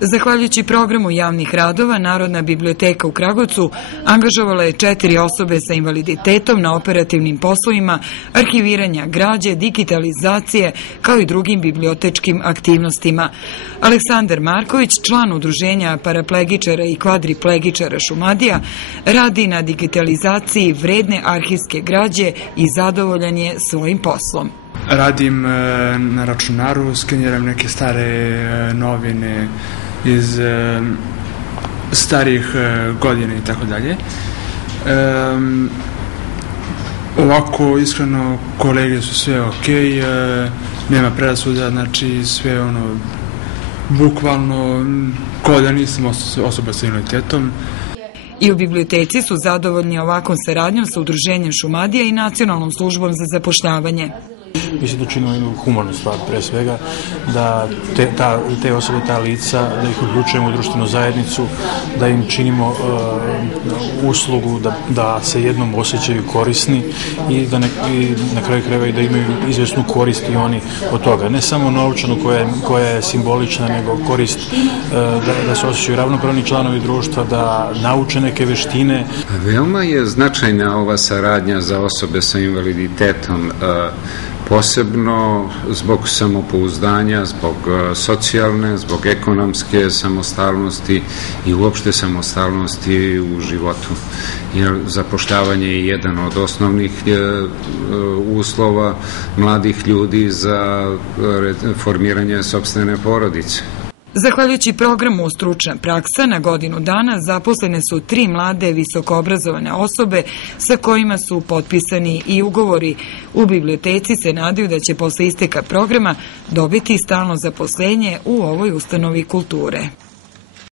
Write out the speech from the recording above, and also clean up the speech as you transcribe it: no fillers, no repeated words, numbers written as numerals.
Zahvaljujući programu javnih radova, Narodna biblioteka u Kragujevcu angažovala je 4 osobe sa invaliditetom na operativnim poslovima arhiviranja građe, digitalizacije, kao i drugim bibliotečkim aktivnostima. Aleksandar Marković, član udruženja paraplegičara i kvadriplegičara Šumadija, radi na digitalizaciji vredne arhivske građe i zadovoljan je svojim poslom. Radim na računaru, skeniram neke stare novine iz starijih godina i tako dalje. Ovako, iskreno, kolege su sve okej, nema predrasuda, znači sve bukvalno kao da nisam osoba sa invaliditetom. I u biblioteci su zadovoljni ovakvom saradnjom sa Udruženjem Šumadija i Nacionalnom službom za zapošljavanje. Mi se učinimo jednu humanu stvar, pre svega, da te osobe, ta lica, da ih uključujemo u društvenu zajednicu, da im činimo uslugu, da se jednom osjećaju korisni i da na kraju krajeva i da imaju izvesnu korist i oni od toga. Ne samo novčanu koja je simbolična, nego korist da se osjećaju ravnopravni članovi društva, da nauče neke veštine. Veoma je značajna ova saradnja za osobe sa invaliditetom, posebno zbog samopouzdanja, zbog socijalne, zbog ekonomske samostalnosti i uopšte samostalnosti u životu. Jer zapošljavanje je jedan od osnovnih uslova mladih ljudi za formiranje sopstvene porodice. Zahvaljujući programu Stručna praksa, na godinu dana zaposlene su 3 mlade visokoobrazovane osobe sa kojima su potpisani i ugovori. U biblioteci se nadaju da će posle isteka programa dobiti stalno zaposlenje u ovoj ustanovi kulture.